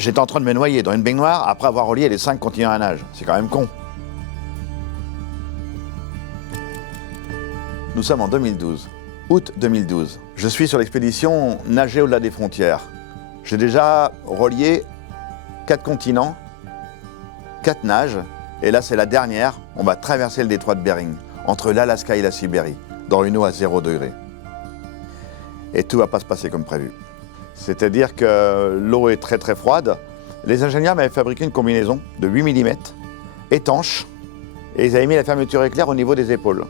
J'étais en train de me noyer dans une baignoire après avoir relié les 5 continents à nage. C'est quand même con. Nous sommes en 2012, août 2012. Je suis sur l'expédition Nager au-delà des frontières. J'ai déjà relié 4 continents, 4 nages, et là c'est la dernière. On va traverser le détroit de Bering, entre l'Alaska et la Sibérie, dans une eau à 0 degré. Et tout va pas se passer comme prévu. C'est-à-dire que l'eau est très très froide. Les ingénieurs m'avaient fabriqué une combinaison de 8 mm, étanche, et ils avaient mis la fermeture éclair au niveau des épaules.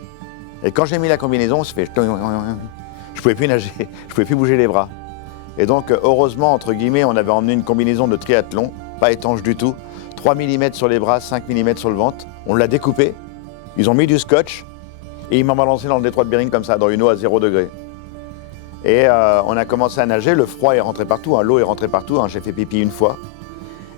Et quand j'ai mis la combinaison, on se fait... Je pouvais plus nager, je pouvais plus bouger les bras. Et donc, heureusement, entre guillemets, on avait emmené une combinaison de triathlon, pas étanche du tout, 3 mm sur les bras, 5 mm sur le ventre. On l'a découpé, ils ont mis du scotch, et ils m'ont balancé dans le détroit de Bering comme ça, dans une eau à 0 degré. Et on a commencé à nager, le froid est rentré partout, l'eau est rentrée partout, j'ai fait pipi une fois.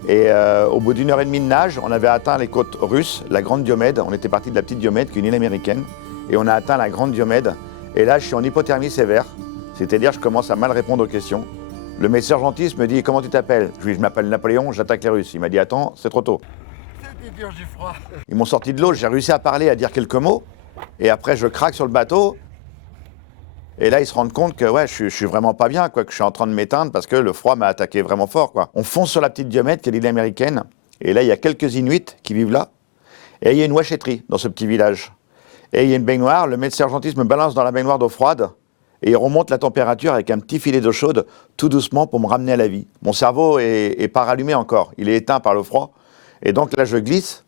Et au bout d'1 heure et demie de nage, on avait atteint les côtes russes, la Grande Diomède. On était parti de la Petite Diomède, qui est une île américaine. Et on a atteint la Grande Diomède. Et là, je suis en hypothermie sévère. C'est-à-dire, je commence à mal répondre aux questions. Le médecin urgentiste me dit « Comment tu t'appelles ?» Je lui dis « Je m'appelle Napoléon, j'attaque les Russes. » Il m'a dit « Attends, c'est trop tôt. » C'était dur, j'ai froid. Ils m'ont sorti de l'eau, j'ai réussi à parler, à dire quelques mots. Et après, je craque sur le bateau. Et là, ils se rendent compte que ouais, je suis vraiment pas bien, quoi, que je suis en train de m'éteindre parce que le froid m'a attaqué vraiment fort, quoi. On fonce sur la Petite Diomède, qui est l'île américaine. Et là, il y a quelques Inuits qui vivent là. Et il y a une washiterie dans ce petit village. Et il y a une baignoire. Le médecin urgentiste me balance dans la baignoire d'eau froide. Et il remonte la température avec un petit filet d'eau chaude, tout doucement, pour me ramener à la vie. Mon cerveau est pas rallumé encore. Il est éteint par le froid. Et donc là, je glisse.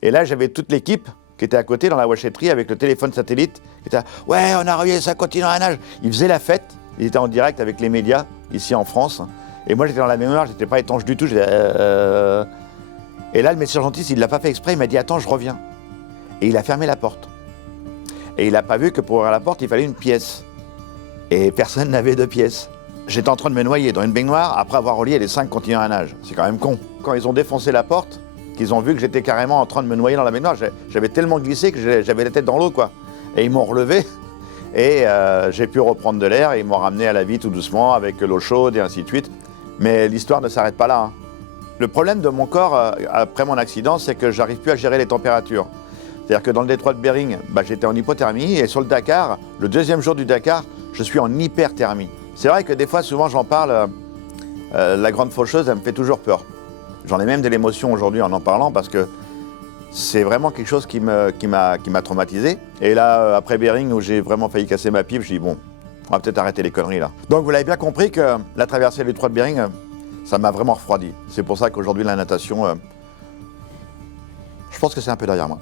Et là, j'avais toute l'équipe qui était à côté dans la washiterie avec le téléphone satellite, qui était là, « Ouais, on a relié 5 continents à nage !» Ils faisaient la fête, ils étaient en direct avec les médias, ici en France. Et moi, j'étais dans la baignoire, j'étais pas étanche du tout. Et là, le médecin urgentiste, il l'a pas fait exprès, il m'a dit « Attends, je reviens !» Et il a fermé la porte. Et il n'a pas vu que pour ouvrir la porte, il fallait une pièce. Et personne n'avait de pièce. J'étais en train de me noyer dans une baignoire après avoir relié les 5 continents à nage. C'est quand même con. Quand ils ont défoncé la porte, qu'ils ont vu que j'étais carrément en train de me noyer dans la baignoire, j'avais tellement glissé que j'avais la tête dans l'eau, quoi. Et ils m'ont relevé et j'ai pu reprendre de l'air et ils m'ont ramené à la vie tout doucement avec l'eau chaude et ainsi de suite. Mais l'histoire ne s'arrête pas là, hein. Le problème de mon corps après mon accident, c'est que j'arrive plus à gérer les températures. C'est-à-dire que dans le détroit de Bering, j'étais en hypothermie et sur le Dakar, le deuxième jour du Dakar, je suis en hyperthermie. C'est vrai que des fois, souvent j'en parle, la grande faucheuse, elle me fait toujours peur. J'en ai même de l'émotion aujourd'hui en parlant parce que c'est vraiment quelque chose qui m'a traumatisé. Et là, après Bering, où j'ai vraiment failli casser ma pipe, je dis bon, on va peut-être arrêter les conneries là. Donc vous l'avez bien compris que la traversée du détroit de Bering, ça m'a vraiment refroidi. C'est pour ça qu'aujourd'hui la natation, je pense que c'est un peu derrière moi.